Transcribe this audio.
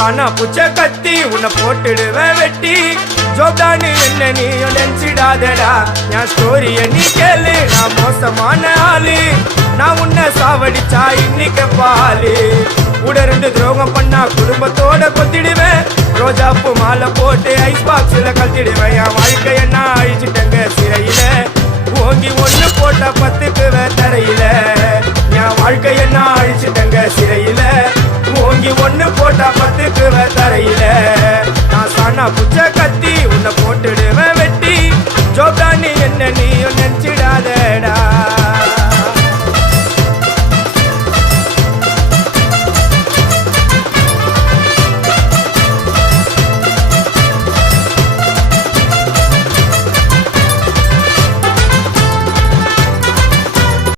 காணா புச்ச கத்தி உன்னை போட்டுடுவேன் வெட்டி ஜோப்டானு என்ன நீயும் நினைச்சிடாதடா என் ஸ்டோரிய நீ கேளு நான் மோசமான ஆளு நான் உன்னை சாவடிச்சா இன்னைக்கு பாலு கூட 2 துரோகம் பண்ணா குடும்பத்தோட கொத்திடுவேன் ரோஜாப்பு மாலை போட்டு ஐஸ் பாக்ஸ்ல கழட்டிடுவேன் என் வாழ்க்கைய நான் அழிச்சிட்டங்க சிறையில ஓங்கி 1 போட்ட 10க்கு